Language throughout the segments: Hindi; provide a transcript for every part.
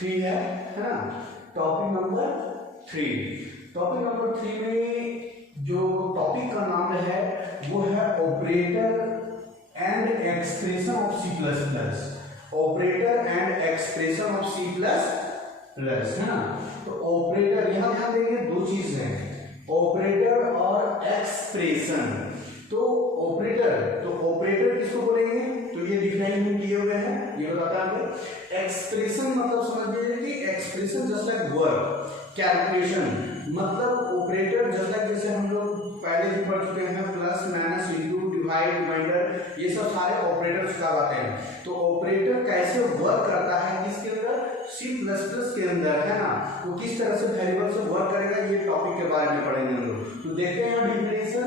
3 है ना। टॉपिक नंबर 3 में जो टॉपिक का नाम है वो है operator and expression of C plus plus. Operator and expression of C plus plus है ना। तो ऑपरेटर, यहां ध्यान देंगे दो चीज हैं, ऑपरेटर और एक्सप्रेशन। तो ऑपरेटर किसको बोलेंगे, तो ये डिफाइन किए हुए हैं, ये बताता है। एक्सप्रेशन मतलब समझ लीजिए कि expression just like work, calculation मतलब ऑपरेटर जस्ट लाइक जैसे हम लोग पहले ही पढ़ चुके हैं, plus minus into divide remainder, ये सब सारे ऑपरेटर्स का बातें हैं। तो ऑपरेटर कैसे वर्क करता है किसके अंदर, सी प्लस प्लस के अंदर है ना। वो किस तरह से वेरिएबल से वर्क करेगा, ये टॉपिक के बारे में पढ़ेंगे हम लोग। तो देखते हैं डेफिनेशन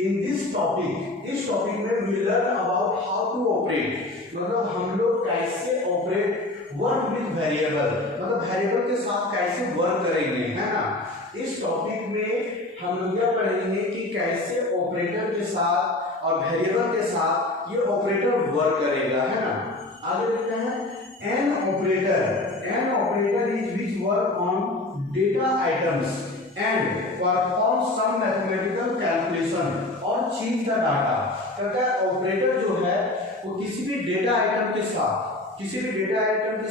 इन दिस टॉपिक। इस टॉपिक में we learn about how to operate, मतलब हम लोग कैसे ऑपरेट, वर्क विद वेरिएबल, मतलब वेरिएबल के साथ कैसे वर्क करेंगे है ना। इस टॉपिक में हम लोग यह पढ़ेंगे कि कैसे ऑपरेटर के साथ और वेरिएबल के साथ ये ऑपरेटर वर्क करेगा है ना। आगे देखते हैं an operator is which work on data items and perform some mathematical calculation और चेंज द डाटा। कहता है ऑपरेटर जो है वो किसी भी डेटा आइटम के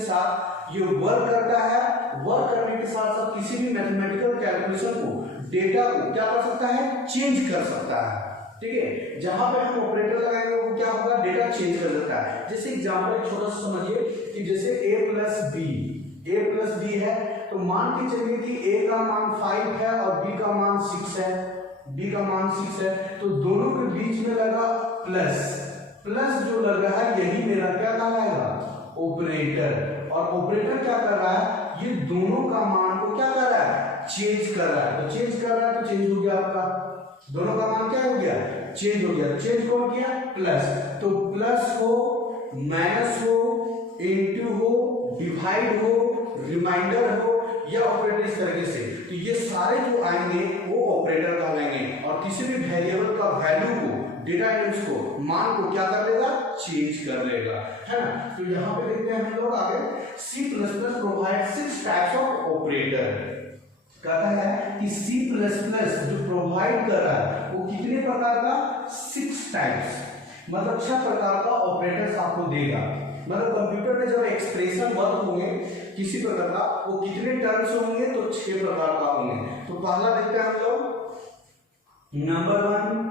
साथ ये वर्क करता है। वर्क करने के साथ साथ किसी भी मैथमेटिकल कैलकुलेशन को, डेटा को क्या कर सकता है, चेंज कर सकता है। ठीक है, जहां पे हम ऑपरेटर लगाएंगे वो क्या होगा, डेटा चेंज कर सकता है। जैसे एग्जांपल छोटा सा समझिए कि जैसे a प्लस बी है, तो मान के चलिए कि a का मान 5 है और b का मान 6 है, तो दोनों के बीच में लगा प्लस जो लग रहा है यही मेरा क्या कहलाएगा, ऑपरेटर। और ऑपरेटर क्या कर रहा है, ये दोनों का मान को क्या कर रहा है, चेंज कर रहा है। तो चेंज हो गया आपका, दोनों का मान क्या हो गया, चेंज हो गया। चेंज कौन किया, प्लस। तो प्लस हो, माइनस हो, इनटू हो, डिवाइड हो, रिमाइंडर हो, या ऑपरेटर इस तरीके से। तो ये सारे जो आएंगे वो ऑपरेटर कहलाएंगे। और किसी भी वेरिएबल का वैल्यू को, डेटा आइटम्स को, मान को क्या कर लेगा, चेंज कर लेगा है ना। तो यहाँ पे देखते हैं हम लोग आगे, C++ provide 6 types of operator. कहता है कि C++ जो प्रोवाइड कर रहा है वो कितने प्रकार का, 6 टाइप्स, मतलब 6 प्रकार का ऑपरेटर्स आपको देगा। मतलब कंप्यूटर में जब एक्सप्रेशन वर्क होंगे किसी प्रकार का, वो कितने टर्म्स होंगे, तो 6 प्रकार का होंगे। तो पहला देखते हैं हम लोग, number 1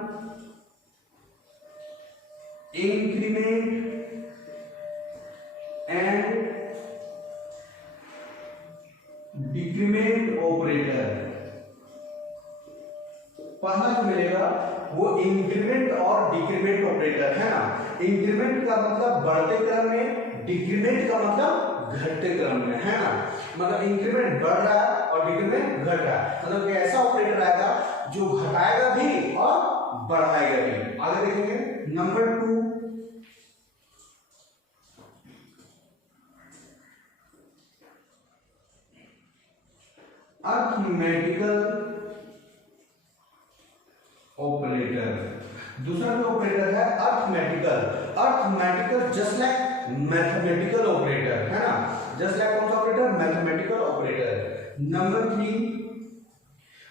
increment and decrement operator. पहला जो मिलेगा वो इंक्रीमेंट और डिक्रीमेंट ऑपरेटर है ना। इंक्रीमेंट का मतलब बढ़ते क्रम में, डिक्रीमेंट का मतलब घटते क्रम में है ना। मतलब इंक्रीमेंट बढ़ रहा है और डिक्रीमेंट घट रहा है, मतलब ऐसा ऑपरेटर आएगा जो घटाएगा भी और बढ़ाएगा भी। आगे देखेंगे नंबर 2 अरिथमेटिकल ऑपरेटर। दूसरा जो ऑपरेटर है arithmetical just like mathematical operator है ना। जस्ट लाइक कौन सा ऑपरेटर, मैथमेटिकल ऑपरेटर। नंबर 3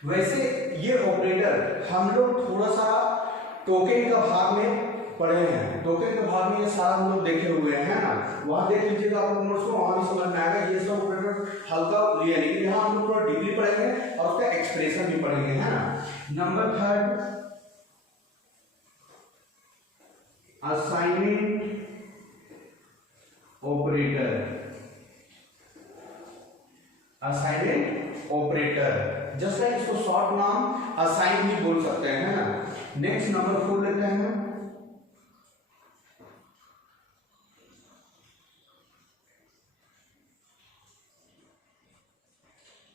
वैसे ये ऑपरेटर हम लोग थोड़ा सा टोकन का भाग में पढ़े हैं। टोकन के भाग में ये सारा हम लोग देखे हुए हैं ना, वहां देख लीजिएगा आप नोट्स को, वहां भी समझ में आएगा। ये सब ऑपरेटर हल्का लिया, लेकिन यहाँ हम लोग थोड़ा डीपली पढ़ेंगे और उसका एक्सप्रेशन भी पढ़ेंगे है ना। Number 3 assignment operator just like इसको शॉर्ट नाम असाइन भी बोल सकते हैं है ना। नेक्स्ट नंबर 4 लेते हैं,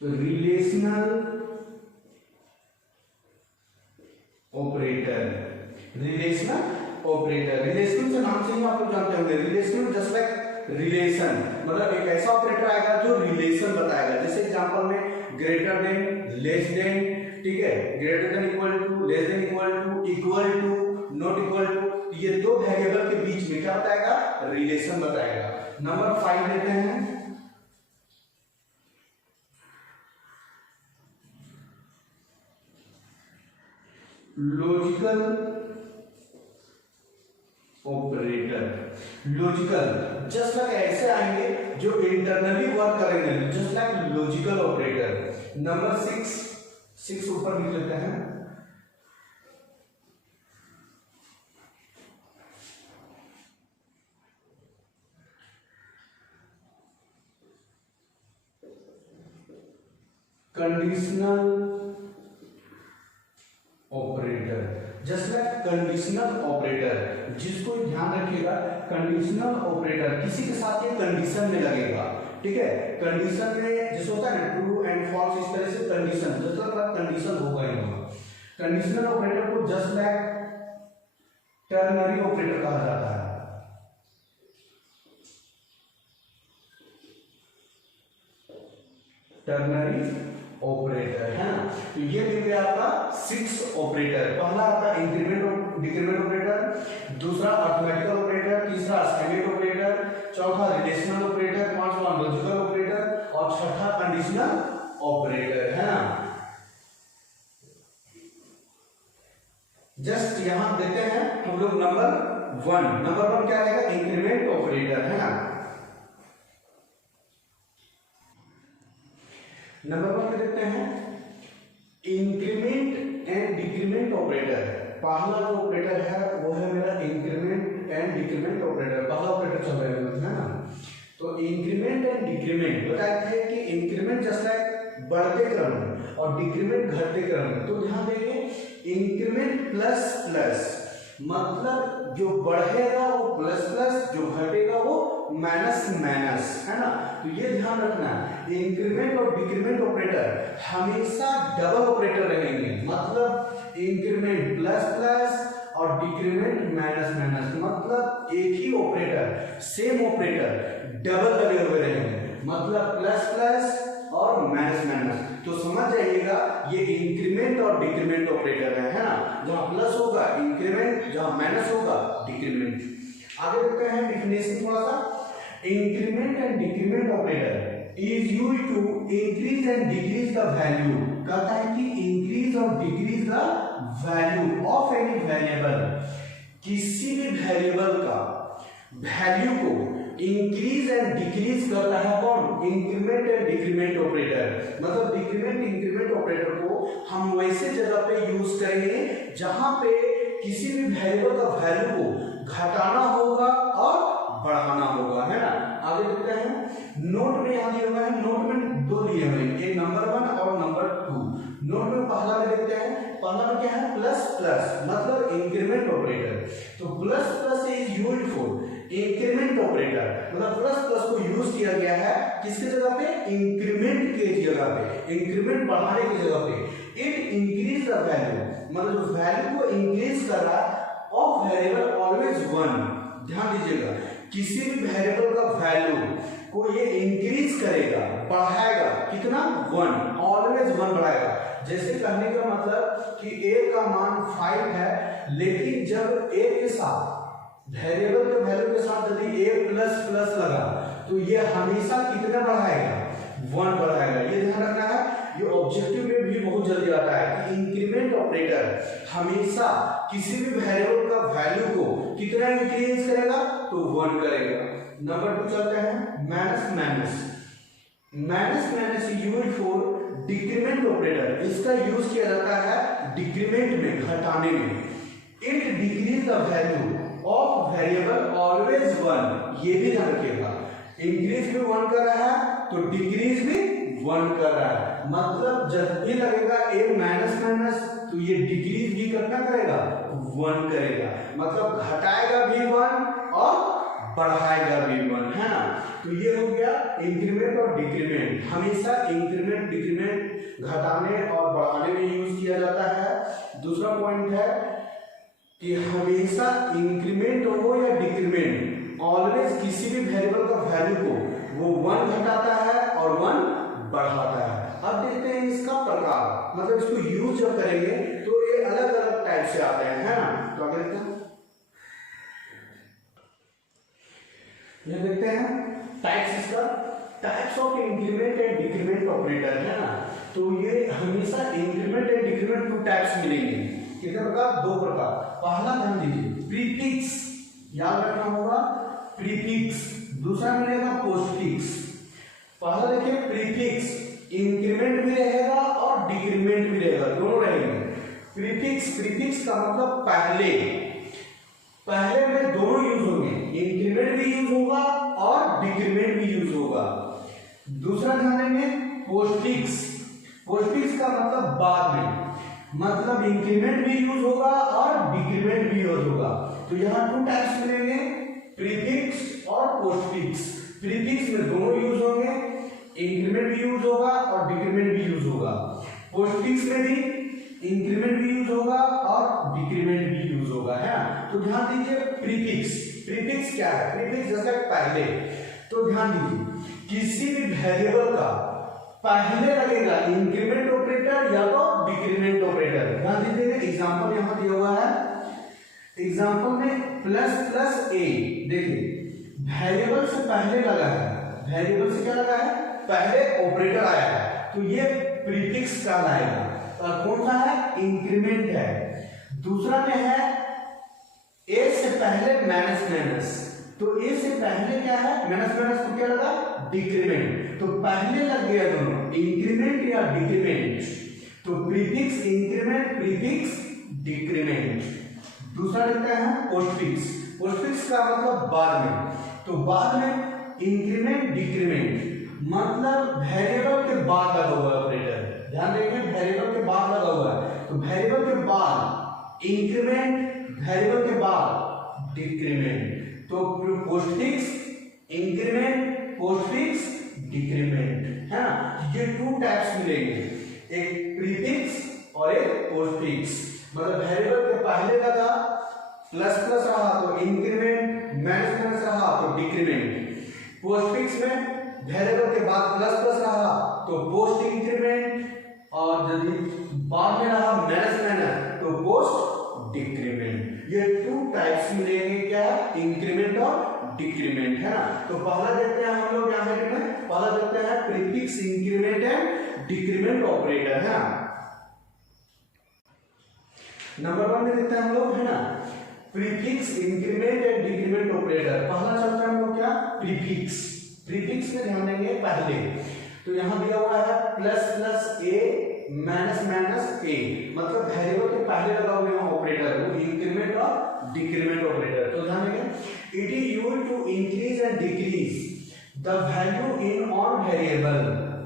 रिलेशनल ऑपरेटर। रिलेशनल से नाम से ही आप लोग जानते होंगे, रिलेशनल जस्ट लाइक रिलेशन, मतलब एक ऐसा ऑपरेटर आएगा जो रिलेशन बताएगा। जैसे एग्जांपल में ग्रेटर देन, लेस देन, ठीक है, greater than equal to, less than equal to, not equal to, ये दो वेरिएबल के बीच में क्या बताएगा, रिलेशन बताएगा। नंबर 5 लेते हैं logical operator. Logical just like ऐसे आएंगे जो इंटरनली वर्क करेंगे, just like logical operator. Number 6 ऊपर लिख लेते हैं। Conditional operator, just like conditional operator, जिसको ध्यान रखिएगा कंडीशनल ऑपरेटर किसी के साथ ये कंडीशन में लगेगा, ठीक है। कंडीशन में जैसे होता है ना ट्रू एंड फॉल्स, इस तरह से कंडीशन, जैसे कंडीशन होगा ही होगा। कंडीशनल ऑपरेटर को जस्ट लाइक टर्नरी ऑपरेटर कहा जाता है। टर्नरी ऑपरेटर है ना। तो ये मिल गया आपका 6 ऑपरेटर। पहला आपका इंक्रीमेंट और डिक्रीमेंट ऑपरेटर, दूसरा अर्थमेटिकल ऑपरेटर, तीसरा स्केलेट ऑपरेटर, चौथा रिलेशनल ऑपरेटर, पांचवा लॉजिकल ऑपरेटर और छठा कंडीशनल ऑपरेटर है ना। जस्ट यहां देते हैं हम लोग नंबर 1 क्या रहेगा, इंक्रीमेंट ऑपरेटर है ना। नंबर 1 देखते हैं इंक्रीमेंट एंड डिक्रीमेंट ऑपरेटर। पहला जो ऑपरेटर है वो है मेरा इंक्रीमेंट एंड डिक्रीमेंट ऑपरेटर। पहला ऑपरेटर चल रहा है ना। तो इंक्रीमेंट एंड डिक्रीमेंट बताए थे कि इंक्रीमेंट जस्ट लाइक बढ़ते क्रम में और डिक्रीमेंट घटते क्रम में। तो ध्यान देंगे इंक्रीमेंट प्लस प्लस मतलब जो बढ़ेगा वो प्लस प्लस, जो घटेगा वो माइनस माइनस है ना। तो ये ध्यान रखना है इंक्रीमेंट और डिक्रीमेंट ऑपरेटर हमेशा डबल ऑपरेटर रहेंगे, मतलब इंक्रीमेंट प्लस प्लस और डिक्रीमेंट माइनस माइनस, मतलब एक ही ऑपरेटर सेम ऑपरेटर डबल लगे हुए रहेंगे, मतलब प्लस प्लस और माइनस माइनस। तो समझ जाइएगा ये इंक्रीमेंट और डिक्रीमेंट ऑपरेटर है ना। जहां प्लस होगा इंक्रीमेंट, जहां माइनस होगा डिक्रीमेंट। आगे देखते हैं डिफिनेशन थोड़ा सा। Increment and decrement operator is used to increase and decrease the value. कहता है कि इंक्रीज और decrease the value of any variable, किसी भी वेरिएबल का वैल्यू को इंक्रीज एंड डिक्रीज करता है कौन, इंक्रीमेंट एंड डिक्रीमेंट ऑपरेटर। मतलब डिक्रीमेंट इंक्रीमेंट ऑपरेटर को हम वैसे जगह पे यूज करेंगे जहां पे किसी भी वेरिएबल का वैल्यू को घटाना होगा और बढ़ाना होगा है ना। आगे देखते हैं नोट में यहां दिए हुए हैं, नोट में 2 दिए हुए हैं, एक नंबर 1 और नंबर 2। नोट में पहला में देखते हैं, पहला में क्या है प्लस प्लस मतलब इंक्रीमेंट ऑपरेटर। तो plus plus is used for increment operator, मतलब प्लस प्लस को यूज किया गया है किसके जगह पे, इंक्रीमेंट के जगह पे, इंक्रीमेंट बढ़ाने की जगह पे। इट इंक्रीज द वैल्यू, मतलब जो वैल्यू को इंक्रीज कर रहा है ऑफ वेरिएबल ऑलवेज 1। ध्यान दीजिएगा किसी भी वेरिएबल का वैल्यू को ये इंक्रीज करेगा, बढ़ाएगा, कितना 1, ऑलवेज 1 बढ़ाएगा। जैसे कहने का मतलब कि a का मान 5 है, लेकिन जब a के साथ वेरिएबल के वैल्यू के साथ यदि a प्लस प्लस लगा तो ये हमेशा कितना बढ़ाएगा, 1 बढ़ाएगा। ये ध्यान रखना है, ये ऑब्जेक्टिव में भी बहुत जल्दी आता है कि इंक्रीमेंट ऑपरेटर हमेशा किसी भी वेरिएबल का वैल्यू को कितना इंक्रीज करेगा, तो 1 करेगा। नंबर 2 चलते हैं minus minus. Minus minus used for decrement operator, इसका यूज किया जाता है डिक्रीमेंट में, घटाने में। It decrease the value of variable always 1। ये भी ध्यान रखिएगा इंक्रीज भी 1 कर रहा है तो डिक्रीज भी 1 कर रहा है, मतलब जब भी लगेगा a माइनस माइनस तो ये डिक्रीज भी कितना करेगा, 1 करेगा, मतलब घटाएगा भी 1 और बढ़ाएगा भी 1 है ना। तो ये हो गया इंक्रीमेंट और डिक्रीमेंट। हमेशा इंक्रीमेंट डिक्रीमेंट घटाने और बढ़ाने में यूज किया जाता है। दूसरा पॉइंट है कि हमेशा इंक्रीमेंट हो या डिक्रीमेंट ऑलवेज किसी भी वेरिएबल का वैल्यू को वो 1 घटाता है और 1 बढ़ाता है। अब देखते हैं इसका प्रकार, मतलब इसको यूज जब करेंगे तो ये अलग अलग टाइप से आते हैं है ना। तो आगे देखते हैं, ये देखते हैं टाइप्स, इसका types of increment and decrement operator है ना। तो ये हमेशा इंक्रीमेंट एंड डिक्रीमेंट 2 टाइप्स मिलेंगे। कितने प्रकार? दो प्रकार। पहला ध्यान दीजिए प्रीफिक्स, याद रखना होगा प्रीफिक्स। दूसरा मिलेगा पोस्टफिक्स। पहला देखिए प्रीफिक्स, इंक्रीमेंट भी रहेगा और डिक्रीमेंट भी रहेगा, दोनों रहेंगे। प्रीफिक्स का मतलब पहले में दोनों यूज होंगे, इंक्रीमेंट भी यूज होगा और डिक्रीमेंट भी यूज होगा। दूसरा ध्यान देंगे पोस्टफिक्स का मतलब बाद में, मतलब इंक्रीमेंट भी यूज होगा और डिक्रीमेंट भी यूज होगा। तो यहाँ टू टाइप्स मिलेंगे, प्रीफिक्स और पोस्टफिक्स। प्रीफिक्स में दोनों यूज होंगे, इंक्रीमेंट भी यूज होगा और डिक्रीमेंट भी यूज होगा। पोस्टफिक्स में भी इंक्रीमेंट भी यूज होगा और डिक्रीमेंट भी यूज होगा, है ना। तो ध्यान दीजिए प्रीफिक्स क्या है? प्रीफिक्स जैसे पहले, तो ध्यान दीजिए किसी भी वेरिएबल का पहले लगेगा इंक्रीमेंट ऑपरेटर या तो डिक्रीमेंट ऑपरेटर। ध्यान दीजिए एग्जांपल यहां दिया हुआ है, एग्जांपल में प्लस ए, देखिए वेरिएबल से पहले लगा है, वेरिएबल से क्या लगा है? पहले ऑपरेटर आया है, तो ये प्रीफिक्स कहलाएगा। और कौन सा है? इंक्रीमेंट है। दूसरा में है ए से पहले माइनस, तो ए से पहले क्या है? माइनस तो क्या लगा? डिक्रीमेंट। तो पहले लग गया दोनों, इंक्रीमेंट या डिक्रीमेंट। तो प्रीफिक्स इंक्रीमेंट, प्रीफिक्स डिक्रीमेंट। दूसरा लिखते हैं पोस्टफिक्स का मतलब बाद में, तो बाद में इंक्रीमेंट डिक्रीमेंट, मतलब वेरिएबल के बाद लगा हुआ है ऑपरेटर। ध्यान देंगे वेरिएबल के बाद लगा हुआ है, तो वेरिएबल के बाद इंक्रीमेंट, वेरिएबल के बाद डिक्रीमेंट। तो पोस्टफिक्स इंक्रीमेंट, पोस्टफिक्स डिक्रीमेंट, है ना। ये टू टाइप्स मिलेंगे, एक प्रीफिक्स और एक पोस्टफिक्स। मतलब वेरिएबल के पहले लगा प्लस रहा तो इंक्रीमेंट, माइनस रहा तो डिक्रीमेंट। पोस्टफिक्स में वेरिएबल के बाद प्लस रहा तो पोस्ट इंक्रीमेंट, और यदि बाद में रहा माइनस तो पोस्ट डिक्रीमेंट। ये टू टाइप्स मिलेंगे, क्या? इंक्रीमेंट और डिक्रीमेंट, है ना। तो पहला देखते हैं हम लोग यहाँ पे, पहला देखते हैं prefix increment and decrement operator, है ना। नंबर 1 में देखते हैं हम लोग, है ना, prefix increment and decrement operator. पहला चलता है हम लोग क्या? प्रीफिक्स में ध्यान देंगे पहले, तो यहां दिया हुआ है प्लस ए माइनस ए, मतलब वेरिएबल के पहले लगा हुए हैं ऑपरेटर, वो इंक्रीमेंट और डिक्रीमेंट ऑपरेटर। तो ध्यान देंगे it is used to increase and decrease the value in on variable,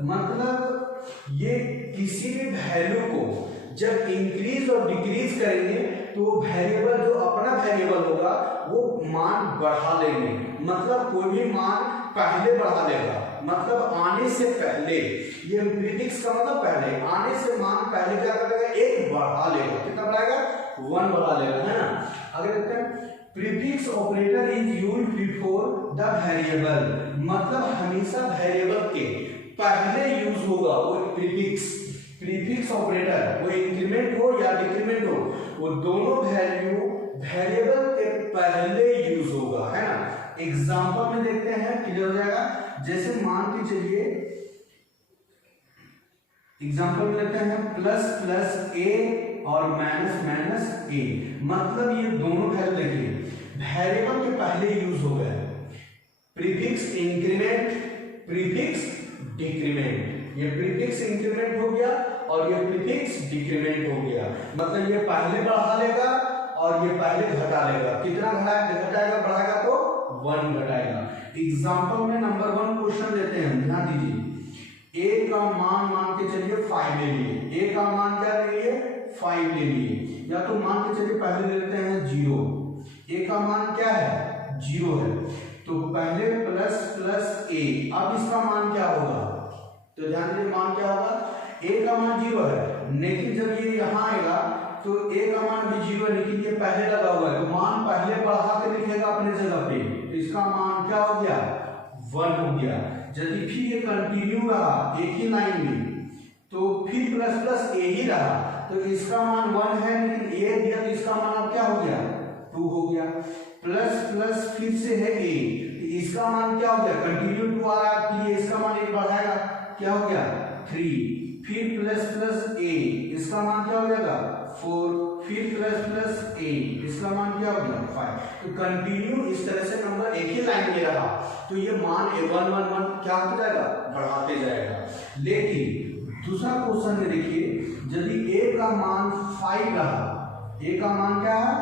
मतलब ये किसी भी वैल्यू को जब इंक्रीज और डिक्रीज करेंगे तो वेरिएबल जो अपना वेरिएबल होगा वो मान बढ़ा देंगे, मतलब कोई भी मान पहले बढ़ा देगा, मतलब आने से पहले। ये प्रीफिक्स का मतलब पहले, आने से मान पहले क्या करेगा? एक बढ़ा लेगा। कितना बढ़ाएगा? 1 बढ़ा लेगा, है ना। अगर देखते हैं prefix operator is used before the variable, मतलब हमेशा वेरिएबल के पहले यूज होगा वो प्रीफिक्स ऑपरेटर, वो इंक्रीमेंट हो या डिक्रीमेंट हो, वो दोनों वैल्यू वेरिएबल के पहले यूज होगा, है ना। एग्जांपल में देखते हैं, क्लियर हो जाएगा। जैसे मान के चलिए एग्जांपल में लेते हैं प्लस ए और माइनस ए, मतलब ये दोनों वैल्यू देखिए वेरिएबल के पहले यूज हो गए। प्रीफिक्स इंक्रीमेंट, प्रीफिक्स डिक्रीमेंट, ये प्रीफिक्स इंक्रीमेंट हो गया और ये प्रीफिक्स डिक्रीमेंट हो गया, मतलब ये पहले बढ़ा लेगा और ये पहले घटा लेगा। कितना घटाएगा? बढ़ाएगा तो 1 घटाएगा। एग्जांपल में नंबर 1 क्वेश्चन देते हैं, ध्यान दीजिए। ए का मान के चलिए 5 ले लिए, ए का मान क्या ले लिए? 5 ले लिए, या तो मान के चलिए पहले ले लेते हैं 0। ए का मान क्या है? 0 है, तो पहले प्लस ए, अब इसका मान क्या होगा? तो ध्यान दीजिए मान क्या होगा? ए का मान 0 है, लेकिन जब ये यहाँ आएगा तो ए का मान भी 0 है, लेकिन ये पहले लगा हुआ है, तो मान पहले बढ़ा के लिखेगा अपने जगह पे, तो इसका मान क्या हो गया? 1 हो गया। यदि फिर ये कंटिन्यू रहा एक ही लाइन में, तो फिर प्लस ए ही रहा, तो इसका मान 1 है, लेकिन ए दिया तो इसका मान अब क्या हो गया? 2 हो गया। प्लस फिर से है ए, तो इसका मान क्या हो गया? कंटिन्यू 2 आ रहा है, फिर इसका मान 1 बढ़ाएगा, क्या हो गया? 3, फिर प्लस प्लस ए, इसका मान क्या हो जाएगा 4, फिर प्लस प्लस ए, इसका मान क्या हो गया 5। तो कंटिन्यू इस तरह से नंबर एक ही लाइन में रहा तो ये मान 1 1 1 क्या हो जाएगा, बढ़ाते जाएगा। लेकिन दूसरा क्वेश्चन में देखिए, यदि a का मान 5 रहा, a का मान क्या है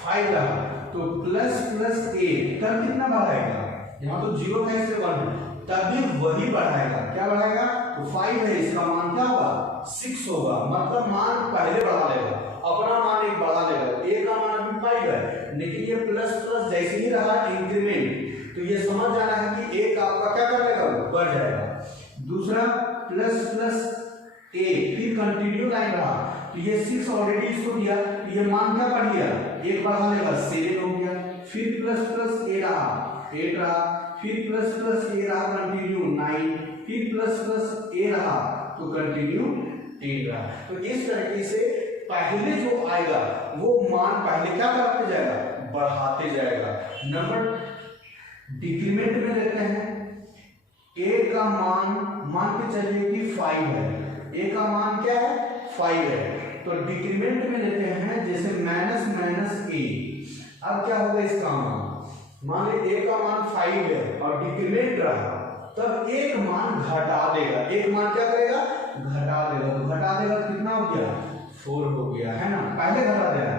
5 रहा, तो प्लस प्लस a तब कितना बढ़ाएगा, यहाँ तो 0 था इससे 1, तभी वही बढ़ाएगा। क्या बढ़ाएगा, तो 5 है, इसका मान क्या होगा 6 होगा, मतलब मान पहले बढ़ा लेगा, अपना मान एक बढ़ा लेगा। a का मान अभी 5 है, लेकिन ये प्लस प्लस जैसे ही रहा इंक्रीमेंट, तो ये समझ जाना है कि एक आपका क्या कर लेगा, बढ़ जाएगा। दूसरा प्लस प्लस a, फिर कंटिन्यू लाइन रहा, तो ये 6 ऑलरेडी इसको दिया, तो ये मान क्या बढ़ गया, एक बढ़ा लेगा 7 हो गया। फिर प्लस प्लस a रहा 8 रहा, फिर प्लस प्लस a रहा कंटिन्यू 9, फिर प्लस प्लस a रहा तो कंटिन्यू 10 रहा। तो इस तरीके से पहले जो आएगा वो मान पहले क्या करते जाएगा, बढ़ाते जाएगा। नंबर डिक्रीमेंट में लेते हैं, a का मान के चलिए कि 5 है, a का मान क्या है 5 है, तो डिक्रीमेंट में लेते हैं जैसे माइनस माइनस a। अब क्या होगा इसका मान लीजिए a का मान 5 है और डिक्रीमेंट रहा, तब एक मान घटा देगा, एक मान क्या करेगा घटा देगा, तो घटा देगा कितना हो गया 4 हो गया है ना, पहले घटा देगा।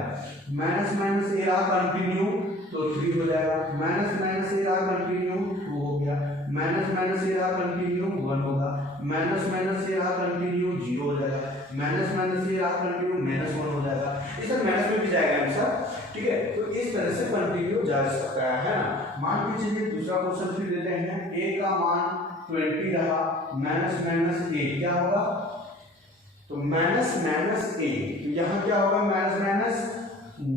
माइनस माइनस a रहा कंटिन्यू तो 3 हो जाएगा, माइनस माइनस a रहा कंटिन्यू 2 हो गया, माइनस माइनस a रहा कंटिन्यू 1 होगा, माइनस माइनस a रहा कंटिन्यू 0 हो जाएगा, माइनस माइनस a रहा कंटिन्यू -1 हो जाएगा, इस माइनस में भी जाएगा आंसर। ठीक है, तो इस तरह से कंटिन्यू जा सकता है ना। मान के चलिए दूसरा क्वेश्चन फिर लेते हैं, a का मान 20 रहा, माइनस माइनस a क्या होगा, तो माइनस माइनस a, तो यहाँ क्या होगा माइनस माइनस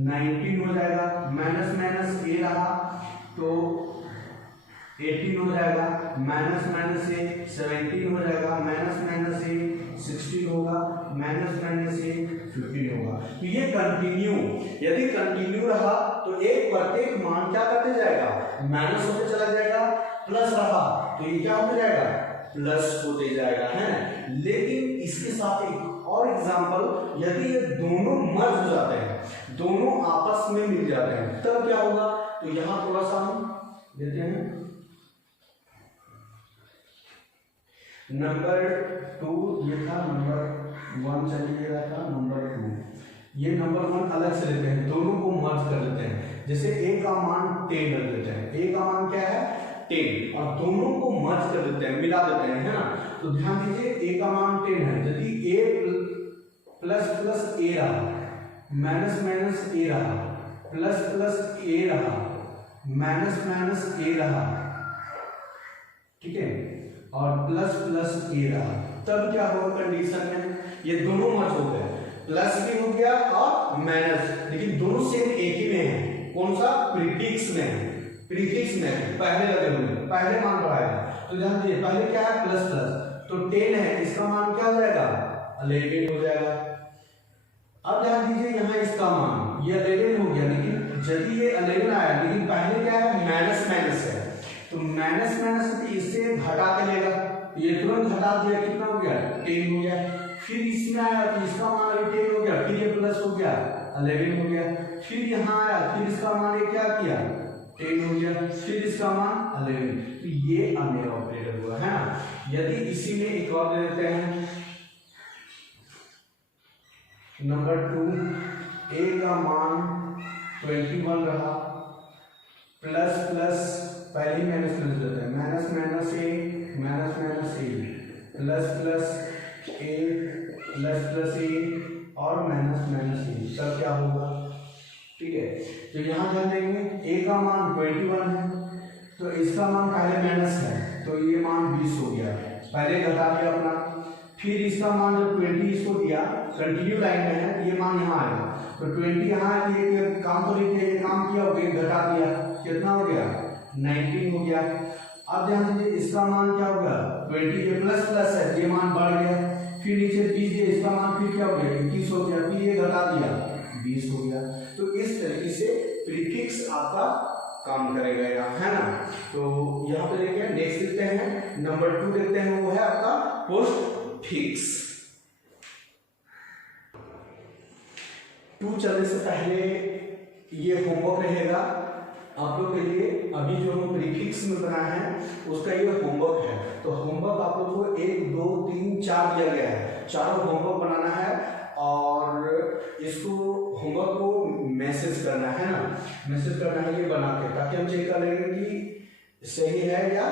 19 हो जाएगा, माइनस माइनस a रहा तो 18 हो जाएगा, माइनस माइनस a 17 हो जाएगा, माइनस माइनस a 16 होगा, माइनस माइनस a 15 होगा। तो ये कंटिन्यू, यदि कंटिन्यू रहा तो एक प्रत्येक मान क्या करते जाएगा, माइनस होते चला जाएगा, प्लस रहा तो ये क्या होते जाएगा प्लस होते जाएगा, है ना। लेकिन इसके साथ एक और एग्जांपल, यदि ये दोनों मर्ज हो जाते हैं, दोनों आपस में मिल जाते हैं, तब क्या होगा, तो यहां थोड़ा सा हम देते हैं नंबर 2, ये था नंबर 1 चलिएगा था, नंबर 2 ये नंबर 1 अलग से लेते हैं, दोनों को मर्ज कर लेते हैं। जैसे a का मान 10 रख देते हैं, a का मान क्या है 10, और दोनों को मर्ज कर देते हैं, मिला देते हैं, है ना। तो ध्यान दीजिए a का मान 10 है, यदि a प्लस प्लस a रहा, माइनस माइनस a रहा, प्लस प्लस a रहा, माइनस माइनस a रहा, ठीक है, और प्लस प्लस a रहा, तब क्या होगा कंडीशन में, ये दोनों मर्ज हो गए, प्लस भी हो गया और माइनस, लेकिन दोनों सेम एक ही में है, कौन सा प्रीफिक्स में है, प्रीफिक्स में पहले लगे हुए, पहले मान बढ़ाएगा। तो ध्यान दीजिए पहले क्या है प्लस प्लस, तो 10 है, इसका मान क्या हो जाएगा 11 हो जाएगा। अब ध्यान दीजिए यहाँ इसका मान ये 11 हो गया, लेकिन यदि ये 11 आया, लेकिन पहले क्या है माइनस माइनस है, तो माइनस माइनस इससे घटा के लेगा, ये तुरंत घटा दिया, कितना हो गया 10 हो गया। फिर इसमें आया तो इसका मान 10 हो गया, फिर ये प्लस हो गया 11 हो गया, फिर यहाँ आया, फिर इसका मान ये क्या किया 10 हो गया, फिर इसका मान 11, तो ये अनेर ऑपरेटर हुआ, है ना। यदि इसी में एक और दे देते हैं नंबर 2, a का मान 21 रहा, प्लस प्लस पहले ही माइनस माइनस देते हैं, minus minus a, minus minus a, plus plus a, plus plus a और माइनस माइनस a, तब क्या होगा, ठीक है। तो यहाँ ध्यान देंगे a का मान 21 है, तो इसका मान पहले माइनस है, तो ये मान 20 हो गया, पहले घटा दिया अपना, फिर इसका मान जब 20 इसको दिया, कंटिन्यू लाइन में है, ये मान यहाँ आएगा, तो 20 यहाँ ये काम तो नहीं किया, ये काम किया, घटा दिया, कितना हो गया 19 हो गया। अब ध्यान दीजिए इसका मान क्या होगा 20, ये प्लस प्लस है, ये मान बढ़ गया, फिर नीचे 20 दिया, इसका मान फिर क्या हो गया 21 हो गया, फिर ये घटा दिया 20 हो गया। तो इस तरीके से प्रीफिक्स आपका काम करेगा यहाँ, है ना। तो यहाँ पे देखिए नेक्स्ट देखते हैं नंबर 2 देखते हैं, वो है आपका पोस्टफिक्स। 2 चलने से पहले ये होमवर्क रहेगा आप लोग के लिए। अभी जो हम प्रीफिक्स में बनाए हैं उसका ये होमवर्क है। तो होमवर्क आप लोग को 1 2 3 4 दिया गया है, चारों होमवर्क बनाना है और इसको होमवर्क को मैसेज करना है ना, मैसेज करना है ये बना के, ताकि हम चेक कर लेंगे कि सही है या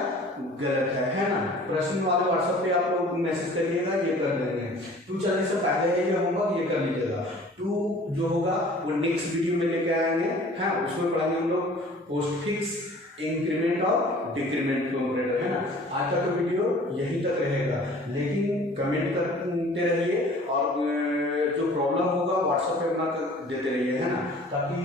गलत है ना। प्रश्न वाले व्हाट्सएप पे आप लोग मैसेज करिएगा, ये कर देंगे। 2 चलने से पहले है ये होमवर्क, ये कर लीजिएगा। 2 जो होगा वो नेक्स्ट वीडियो में लेके आएंगे, है उसमें पढ़ाएंगे हम लोग पोस्टफिक्स, इंक्रीमेंट और डिक्रीमेंट के ऑपरेटर, है ना। आज का तो वीडियो यहीं तक रहेगा, लेकिन कमेंट करते रहिए और जो प्रॉब्लम होगा व्हाट्सएप पे बना कर देते रहिए, है ना, ताकि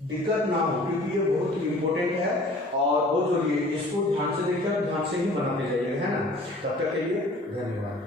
दिक्कत ना हो, क्योंकि ये बहुत इंपॉर्टेंट है और बहुत जरूरी है। इसको ध्यान से देखिए, ध्यान से ही बनाते जाइए, है ना। तब तक के लिए धन्यवाद।